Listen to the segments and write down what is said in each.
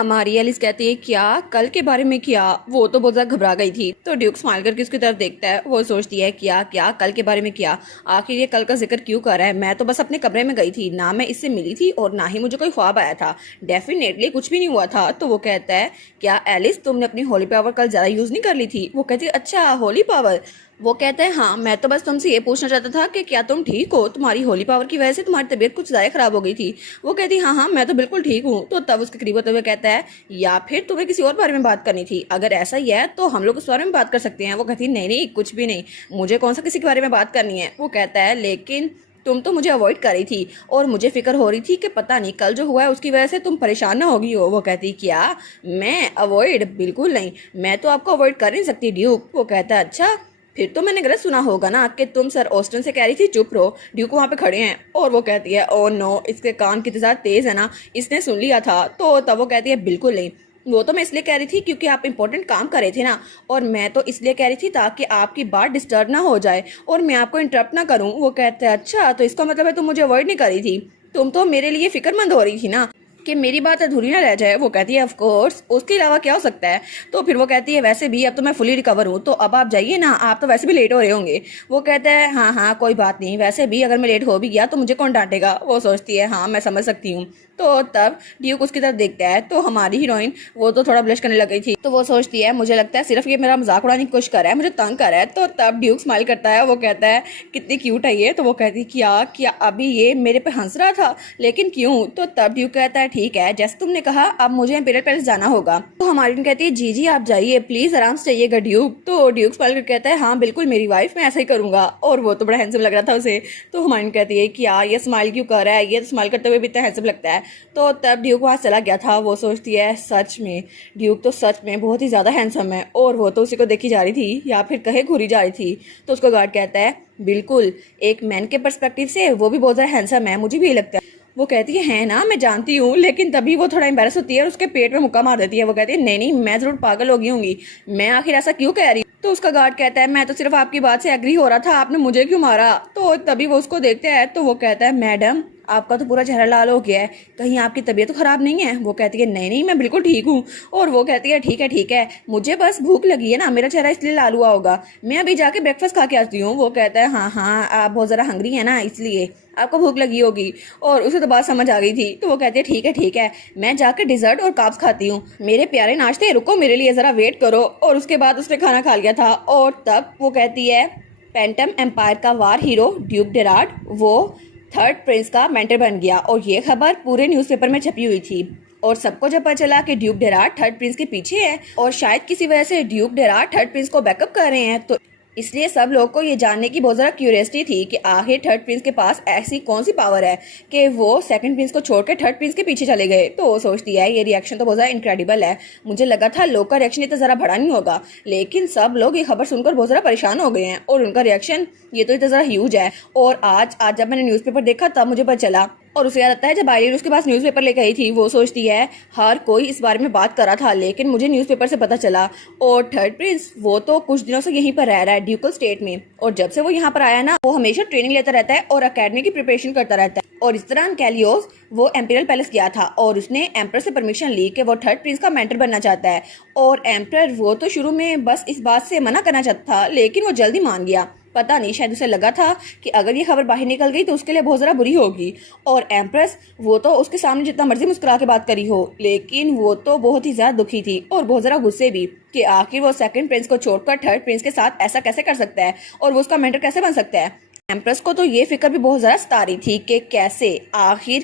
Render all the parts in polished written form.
हमारी एलिस कहती है क्या कल के बारे में क्या। वो तो बहुत ज्यादा घबरा गई थी। तो ड्यूक स्माइल करके उसकी तरफ देखता है। वो सोचती है क्या क्या कल के बारे में क्या, आखिर ये कल का जिक्र क्यों कर रहा है। मैं तो बस अपने कमरे में गई थी, ना मैं इससे मिली थी और ना ही मुझे कोई ख्वाब आया था। डेफिनेटली कुछ भी नहीं हुआ था। तो वो कहता है क्या एलिस तुमने अपनी होली पावर कल ज्यादा यूज नहीं कर ली थी। वो कहती है अच्छा होली पावर। वो कहता है हाँ मैं तो बस तुमसे ये पूछना चाहता था कि क्या तुम ठीक हो, तुम्हारी होली पावर की वजह से तुम्हारी तबीयत कुछ ज्यादा खराब हो गई थी। वो कहती है हाँ हाँ मैं तो बिल्कुल ठीक हूँ। तो तब उसके करीब होते हुए कहता है या फिर तुम्हें किसी और बारे में बात करनी थी, अगर ऐसा ही है तो हम लोग उस बारे में बात कर सकते हैं। वो कहती है नहीं नहीं कुछ भी नहीं, मुझे कौन सा किसी के बारे में बात करनी है। वो कहता है लेकिन तुम तो मुझे अवॉइड कर रही थी और मुझे फिक्र हो रही थी कि पता नहीं कल जो हुआ है उसकी वजह से तुम परेशान ना होगी हो। वो कहती क्या मैं अवॉइड, बिल्कुल नहीं, मैं तो आपको अवॉइड कर नहीं सकती ड्यूक। वो कहता है अच्छा फिर तो मैंने गलत सुना होगा ना कि तुम सर ऑस्टन से कह रही थी चुप रहो, ड्यूक वहाँ पे खड़े हैं। और वो कहती है ओ नो, इसके कान कितने ज़्यादा तेज है ना, इसने सुन लिया था। तो तब वो कहती है बिल्कुल नहीं, वो तो मैं इसलिए कह रही थी क्योंकि आप इंपॉर्टेंट काम कर रहे थे ना, और मैं तो इसलिए कह रही थी ताकि आपकी बात डिस्टर्ब ना हो जाए और मैं आपको इंटरप्ट ना करूं। वो कहते हैं अच्छा तो इसका मतलब है तुम मुझे अवॉइड नहीं कर रही थी, तुम तो मेरे लिए फिक्रमंद हो रही थी ना कि मेरी बात अधूरी ना रह जाए। वो कहती है ऑफ कोर्स, उसके अलावा क्या हो सकता है। तो फिर वो कहती है वैसे भी अब तो मैं फुली रिकवर हूँ, तो अब आप जाइए ना, आप तो वैसे भी लेट हो रहे होंगे। वो कहता है हाँ हाँ कोई बात नहीं, वैसे भी अगर मैं लेट हो भी गया तो मुझे कौन डांटेगा। वो सोचती है हाँ मैं समझ सकती हूँ। तो तब ड्यूक उसकी तरफ देखता है तो हमारी हीरोइन वो तो थोड़ा ब्लश करने लग गई थी। तो वो सोचती है मुझे लगता है सिर्फ ये मेरा मजाक उड़ाने की कोशिश कर रहा है, मुझे तंग कर रहा है। तो तब ड्यूक स्माइल करता है। वो कहता है कितनी क्यूट है ये। तो वो कहती है क्या क्या अभी ये मेरे पे हंस रहा था, लेकिन क्यों। तो तब ड्यूक कहता है ठीक है जैसे तुमने कहा, अब मुझे इंपीरियल पैलेस जाना होगा। तो हमारी कहती है जी जी आप जाइए प्लीज, आराम से जाइएगा ड्यूक। तो ड्यूक स्माइल करके कहता है हाँ बिल्कुल मेरी वाइफ, मैं ऐसा ही करूंगा। और वो तो बड़ा हैंडसम लग रहा था उसे। तो हमारी कहती है कि यार ये स्माइल क्यों कर रहा है, ये तो स्माइल करते हुए भी इतना हैंडसम लगता है। तो तब ड्यूक वहां चला गया था। वो सोचती है सच में ड्यूक तो सच में बहुत ही ज्यादा हैंडसम है, और वो तो उसी को देखी जा रही थी या फिर कहे घूरी जा रही थी। तो उसको गार्ड कहता है बिल्कुल, एक मैन के पर्सपेक्टिव से वो भी बहुत ज्यादा हैंडसम है, मुझे भी यही लगता है। वो कहती है ना मैं जानती हूँ, लेकिन तभी वो थोड़ा एम्बेरस होती है और उसके पेट में मुक्का मार देती है। वो कहती है नहीं नहीं मैं जरूर पागल हो गई होंगी, मैं आखिर ऐसा क्यों कह रही हूँ। तो उसका गार्ड कहता है मैं तो सिर्फ आपकी बात से एग्री हो रहा था, आपने मुझे क्यों मारा। तो तभी वो उसको देखते हैं। तो वो कहता है मैडम आपका तो पूरा चेहरा लाल हो गया है, कहीं आपकी तबीयत तो खराब नहीं है। वो कहती है नहीं नहीं मैं बिल्कुल ठीक हूँ। और वो कहती है ठीक है, मुझे बस भूख लगी है ना, मेरा चेहरा इसलिए लाल हुआ होगा, मैं अभी जाके ब्रेकफास्ट खा के आती हूँ। वो कहता है हाँ हाँ आप बहुत ज़रा हंग्री है ना, इसलिए आपको भूख लगी होगी। और उसे तो बात समझ आ गई थी। तो वो कहती है ठीक है मैं जाकर डिजर्ट और काप्स खाती हूँ। मेरे प्यारे नाश्ते रुको मेरे लिए ज़रा वेट करो। और उसके बाद उसने खाना खा लिया था। और तब वो कहती है पेंटम एम्पायर का वार हीरो ड्यूक डेराड वो थर्ड प्रिंस का मेंटर बन गया, और ये खबर पूरे न्यूज़पेपर में छपी हुई थी। और सबको जब पता चला कि ड्यूक डेराड थर्ड प्रिंस के पीछे है और शायद किसी वजह से ड्यूक डेराड थर्ड प्रिंस को बैकअप कर रहे हैं, तो इसलिए सब लोग को ये जानने की बहुत ज़्यादा क्यूरियोसिटी थी कि आखिर थर्ड प्रिंस के पास ऐसी कौन सी पावर है कि वो सेकंड प्रिंस को छोड़कर थर्ड प्रिंस के पीछे चले गए। तो वो सोचती है ये रिएक्शन तो बहुत ज़्यादा इनक्रेडिबल है, मुझे लगा था लोग का रिएक्शन इतना ज़रा बड़ा नहीं होगा, लेकिन सब लोग ये खबर सुनकर बहुत ज़्यादा परेशान हो गए हैं और उनका रिएक्शन ये तो इतना ज़्यादा ह्यूज है। और आज जब मैंने न्यूज़पेपर देखा तब मुझे पता चला। और उसे याद आता है जब आयरिन उसके पास न्यूज़पेपर लेकर आई थी। वो सोचती है हर कोई इस बारे में बात कर रहा था, लेकिन मुझे न्यूज़पेपर से पता चला। और थर्ड प्रिंस वो तो कुछ दिनों से यहीं पर रह रहा है ड्यूकल स्टेट में, और जब से वो यहाँ पर आया ना वो हमेशा ट्रेनिंग लेता रहता है और अकेडमी की प्रिपरेशन करता रहता है। और इस तरह कैलियोस वो एम्पीरियल पैलेस गया था और उसने एम्पर से परमिशन ली कि वो थर्ड प्रिंस का मेंटर बनना चाहता है। और एम्पर वो तो शुरू में बस इस बात से मना करना चाहता था, लेकिन वो जल्दी मान गया। पता नहीं शायद उसे लगा था कि अगर ये खबर बाहर निकल गई तो उसके लिए बहुत ज़रा बुरी होगी। और एम्प्रेस वो तो उसके सामने जितना मर्जी मुस्कुरा के बात करी हो, लेकिन वो तो बहुत ही ज़्यादा दुखी थी और बहुत ज़रा गुस्से भी कि आखिर वो सेकंड प्रिंस को छोड़कर थर्ड प्रिंस के साथ ऐसा कैसे कर सकता है और वो उसका मेंटर कैसे बन सकता है। एम्प्रेस को तो ये फिक्र भी बहुत ज़्यादा सता रही थी कि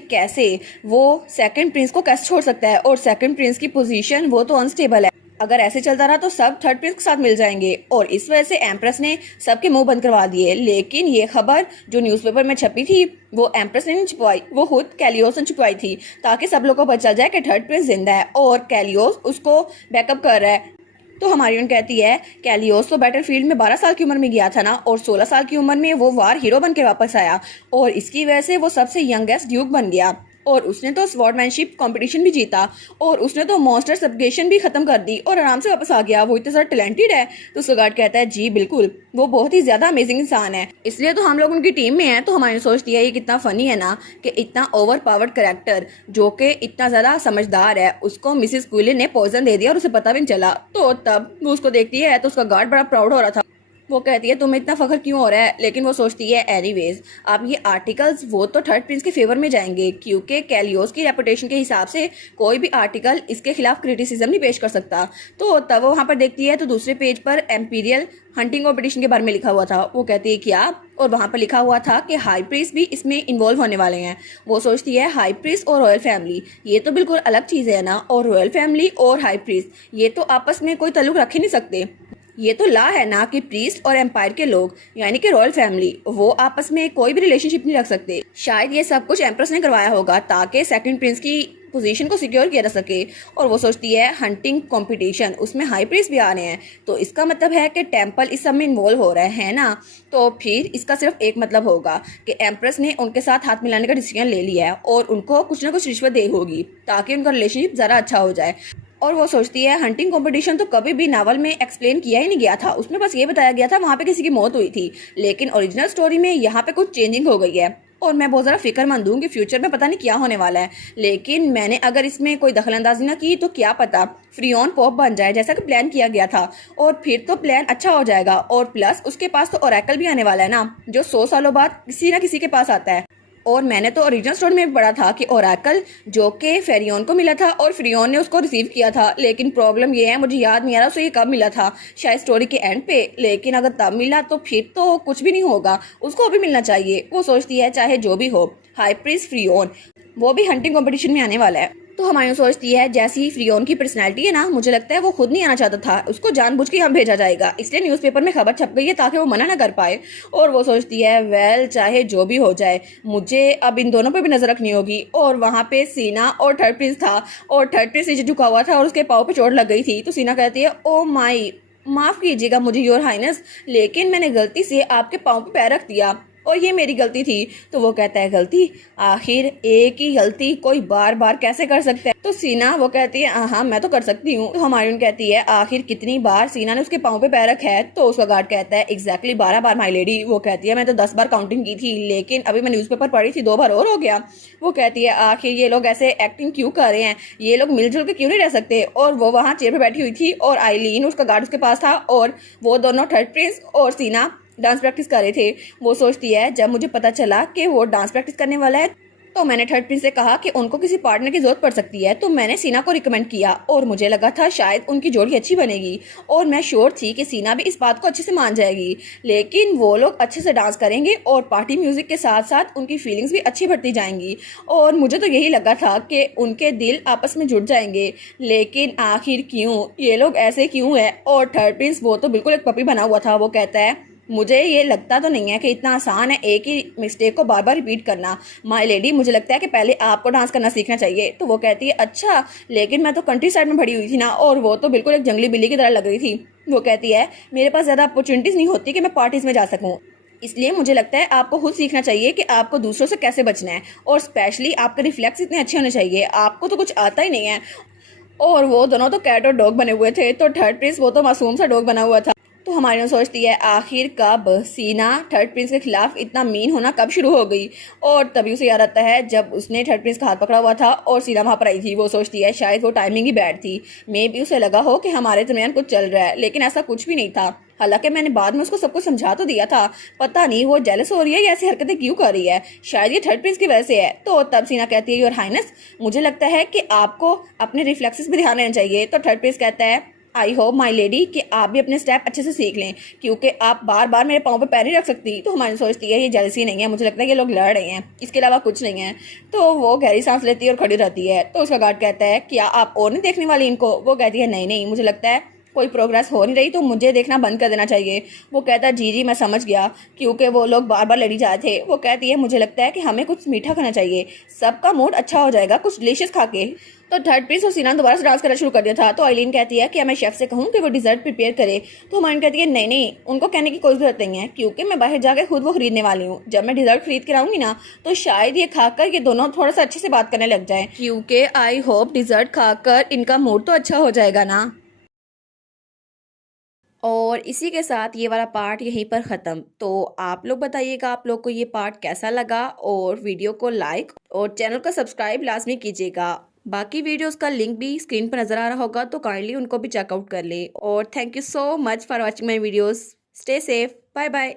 कैसे वो सेकंड प्रिंस को कैसे छोड़ सकता है, और सेकंड प्रिंस की पोजीशन वो तो अनस्टेबल है, अगर ऐसे चलता रहा तो सब थर्ड प्रिंस के साथ मिल जाएंगे। और इस वजह से एम्प्रेस ने सबके मुंह बंद करवा दिए। लेकिन ये खबर जो न्यूज़पेपर में छपी थी वो एम्प्रेस ने नहीं छुपवाई, वो खुद कैलियोस ने छुपवाई थी, ताकि सब लोगों को पता चल जाए कि थर्ड प्रिंस जिंदा है और कैलियोस उसको बैकअप कर रहा है। तो हमारी कहती है कैलियोस तो बैटलफील्ड में 12 साल की उम्र में गया था ना, और 16 साल की उम्र में वो वार हीरो बन के वापस आया, और इसकी वजह से वो सबसे यंगेस्ट ड्यूक बन गया। और उसने तो स्वॉर्डमैनशिप कंपटीशन भी जीता और उसने तो मॉन्स्टर सबगेशन भी खत्म कर दी और आराम से वापस आ गया। वो इतना ज़्यादा टैलेंटेड है। तो उसका गार्ड कहता है जी बिल्कुल, वो बहुत ही ज़्यादा अमेजिंग इंसान है, इसलिए तो हम लोग उनकी टीम में हैं। तो हमारी सोचती है ये कितना फनी है ना कि इतना ओवर पावर्ड करेक्टर जो कि इतना ज़्यादा समझदार है, उसको मिसिस क्विलिन ने पॉइजन दे दिया और उसे पता भी नहीं चला। तो तब वो उसको देखती है तो उसका गार्ड बड़ा प्राउड हो रहा था। वो कहती है तुम्हें इतना फख्र क्यों हो रहा है, लेकिन वो सोचती है एनीवेज अब ये आर्टिकल्स वो तो थर्ड प्रिंस के फेवर में जाएंगे, क्योंकि कैलियोस की रेपुटेशन के हिसाब से कोई भी आर्टिकल इसके खिलाफ क्रिटिसिज्म नहीं पेश कर सकता। तो तब वो वहाँ पर देखती है तो दूसरे पेज पर एम्पीरियल हंटिंग कॉम्पिटिशन के बारे में लिखा हुआ था। वो कहती है क्या, और वहाँ पर लिखा हुआ था कि हाई प्रीस्ट भी इसमें इन्वॉल्व होने वाले हैं। वो सोचती है हाई प्रीस्ट और रॉयल फैमिली ये तो बिल्कुल अलग चीज़ है ना, और रॉयल फैमिली और हाई प्रीस्ट ये तो आपस में कोई ताल्लुक रख ही नहीं सकते। ये तो ला है ना कि प्रीस्ट और एम्पायर के लोग यानी कि रॉयल फैमिली वो आपस में कोई भी रिलेशनशिप नहीं रख सकते। शायद ये सब कुछ एम्प्रेस ने करवाया होगा ताकि सेकंड प्रिंस की पोजीशन को सिक्योर किया जा सके। और वो सोचती है हंटिंग कंपटीशन उसमें हाई प्रीस्ट भी आ रहे हैं, तो इसका मतलब है कि टेम्पल इस सब में इन्वॉल्व हो रहे हैं ना। तो फिर इसका सिर्फ एक मतलब होगा कि एम्प्रेस ने उनके साथ हाथ मिलाने का डिसीजन ले लिया है और उनको कुछ ना कुछ रिश्वत दी होगी ताकि उनका रिलेशनशिप ज़रा अच्छा हो जाए। और वो सोचती है हंटिंग कंपटीशन तो कभी भी नावल में एक्सप्लेन किया ही नहीं गया था, उसमें बस ये बताया गया था वहाँ पे किसी की मौत हुई थी, लेकिन ओरिजिनल स्टोरी में यहाँ पे कुछ चेंजिंग हो गई है। और मैं बहुत ज़्यादा फिक्रमंद हूँ कि फ्यूचर में पता नहीं क्या होने वाला है, लेकिन मैंने अगर इसमें कोई दखलंदाजी ना की तो क्या पता फ्रियोन पॉप बन जाए जैसा कि प्लान किया गया था, और फिर तो प्लान अच्छा हो जाएगा। और प्लस उसके पास तो ओरेकल भी आने वाला है ना, जो 100 सालों बाद किसी ना किसी के पास आता है। और मैंने तो ओरिजिनल स्टोरी में भी पढ़ा था कि ओरेकल जो कि फेरियोन को मिला था और फ्रियोन ने उसको रिसीव किया था, लेकिन प्रॉब्लम ये है मुझे याद नहीं आ रहा उसे ये कब मिला था, शायद स्टोरी के एंड पे। लेकिन अगर तब मिला तो फिर तो कुछ भी नहीं होगा, उसको भी मिलना चाहिए। वो सोचती है चाहे जो भी हो हाई प्रीस्ट फ्रियोन वो भी हंटिंग कॉम्पिटिशन में आने वाला है। तो हमारी सोचती है जैसी फ्रियोन की पर्सनैलिटी है ना, मुझे लगता है वो खुद नहीं आना चाहता था, उसको जानबूझ के यहाँ भेजा जाएगा, इसलिए न्यूज़पेपर में खबर छप गई है ताकि वो मना ना कर पाए। और वो सोचती है वेल चाहे जो भी हो जाए मुझे अब इन दोनों पे भी नजर रखनी होगी। और वहाँ पे सीना और थर्ड प्रिंस था और थर्ड प्रिंस नीचे झुका हुआ था और उसके पाँव पे चोट लग गई थी। तो सीना कहती है ओ माई माफ कीजिएगा मुझे योर हाइनेस, लेकिन मैंने गलती से आपके पाँव पे पैर रख दिया और ये मेरी गलती थी। तो वो कहता है गलती, आखिर एक ही गलती कोई बार बार कैसे कर सकता है। तो सीना वो कहती है हाँ मैं तो कर सकती हूँ। तो हमारी कहती है आखिर कितनी बार सीना ने उसके पाँव पे पैर रखा है। तो उसका गार्ड कहता है एग्जैक्टली 12 बार माई लेडी। वो कहती है मैं तो 10 बार काउंटिंग की थी, लेकिन अभी मैं न्यूज़पेपर पढ़ी थी 2 बार और हो गया। वो कहती है आखिर ये लोग ऐसे एक्टिंग क्यों कर रहे हैं, ये लोग मिलजुल के क्यों नहीं रह सकते। और वो वहाँ चेयर पर बैठी हुई थी और आईलीन उसका गार्ड उसके पास था और वो दोनों थर्ड प्रिंस और सीना डांस प्रैक्टिस कर रहे थे। वो सोचती है जब मुझे पता चला कि वो डांस प्रैक्टिस करने वाला है तो मैंने थर्ड प्रिंस से कहा कि उनको किसी पार्टनर की जरूरत पड़ सकती है, तो मैंने सीना को रिकमेंड किया और मुझे लगा था शायद उनकी जोड़ी अच्छी बनेगी और मैं श्योर थी कि सीना भी इस बात को अच्छे से मान जाएगी। लेकिन वो लोग अच्छे से डांस करेंगे और पार्टी म्यूजिक के साथ साथ उनकी फीलिंग्स भी अच्छी बढ़ती जाएंगी और मुझे तो यही लगा था कि उनके दिल आपस में जुड़ जाएंगे, लेकिन आखिर क्यों ये लोग ऐसे क्यों है। और थर्ड प्रिंस वो तो बिल्कुल एक पपी बना हुआ था। वो कहता है मुझे ये लगता तो नहीं है कि इतना आसान है एक ही मिस्टेक को बार बार रिपीट करना माय लेडी, मुझे लगता है कि पहले आपको डांस करना सीखना चाहिए। तो वो कहती है अच्छा, लेकिन मैं तो कंट्री साइड में भरी हुई थी ना, और वो तो बिल्कुल एक जंगली बिल्ली की तरह लग रही थी। वो कहती है मेरे पास ज़्यादा अपॉर्चुनिटीज़ नहीं होती कि मैं पार्टीज़ में जा सकूँ, इसलिए मुझे लगता है आपको खुद सीखना चाहिए कि आपको दूसरों से कैसे बचना है, और स्पेशली आपके रिफ्लेक्स इतने अच्छे होने चाहिए, आपको तो कुछ आता ही नहीं है। और वो दोनों तो कैट और डॉग बने हुए थे, तो थर्ड प्रिंस वो तो मासूम सा डॉग बना हुआ था। तो हमारी सोचती है आखिर कब सीना थर्ड प्रिंस के खिलाफ इतना मीन होना कब शुरू हो गई। और तभी उसे याद आता है जब उसने थर्ड प्रिंस का हाथ पकड़ा हुआ था और सीना वहाँ पर आई थी। वो सोचती है शायद वो टाइमिंग ही बैड थी, मे भी उसे लगा हो कि हमारे दरमियान कुछ चल रहा है, लेकिन ऐसा कुछ भी नहीं था। हालांकि मैंने बाद में उसको सब कुछ समझा तो दिया था, पता नहीं वो जेलस हो रही है या ऐसी हरकतें क्यों कर रही है, शायद ये थर्ड प्रिंस की वजह से है। तो तब सीना कहती है योर हाइनेस, मुझे लगता है कि आपको अपने रिफ्लेक्सेस पे ध्यान देना चाहिए। तो थर्ड प्रिंस कहता है आई होप माई लेडी कि आप भी अपने स्टेप अच्छे से सीख लें, क्योंकि आप बार बार मेरे पाँव पे पैर नहीं रख सकती। तो हमारी सोचती है ये जेलसी नहीं है, मुझे लगता है कि लोग लड़ रहे हैं, इसके अलावा कुछ नहीं है। तो वो गहरी सांस लेती है और खड़ी रहती है। तो उसका गार्ड कहता है क्या आप और नहीं देखने वाली इनको। वो कहती है नहीं नहीं, मुझे लगता है कोई प्रोग्रेस हो नहीं रही तो मुझे देखना बंद कर देना चाहिए। वो कहता है जी जी मैं समझ गया, क्योंकि वो लोग बार बार लड़ी जा रहे थे। वो कहती है मुझे लगता है कि हमें कुछ मीठा खाना चाहिए, सबका मूड अच्छा हो जाएगा कुछ डिलीशियस खा के। तो थर्ड प्रिंस और सीनान दोबारा से डांस करना शुरू कर दिया था। तो आइलीन कहती है कि मैं शेफ से कहूँ कि वो डिजर्ट प्रिपेयर करे। तो हमारी कहती है नहीं नहीं, उनको कहने की कोई जरूरत नहीं है, क्योंकि मैं बाहर जाकर खुद वो खरीदने वाली हूँ। जब मैं डिजर्ट खरीद कर आऊंगी ना तो शायद ये खाकर ये दोनों थोड़ा सा अच्छे से बात करने लग जाए, क्योंकि आई होप डिजर्ट खाकर इनका मूड तो अच्छा हो जाएगा ना। और इसी के साथ ये वाला पार्ट यहीं पर ख़त्म। तो आप लोग बताइएगा आप लोग को ये पार्ट कैसा लगा, और वीडियो को लाइक और चैनल को सब्सक्राइब लाजमी कीजिएगा। बाकी वीडियोस का लिंक भी स्क्रीन पर नज़र आ रहा होगा, तो काइंडली उनको भी चेकआउट कर ले। और thank you so much for watching my videos. Stay safe, bye bye.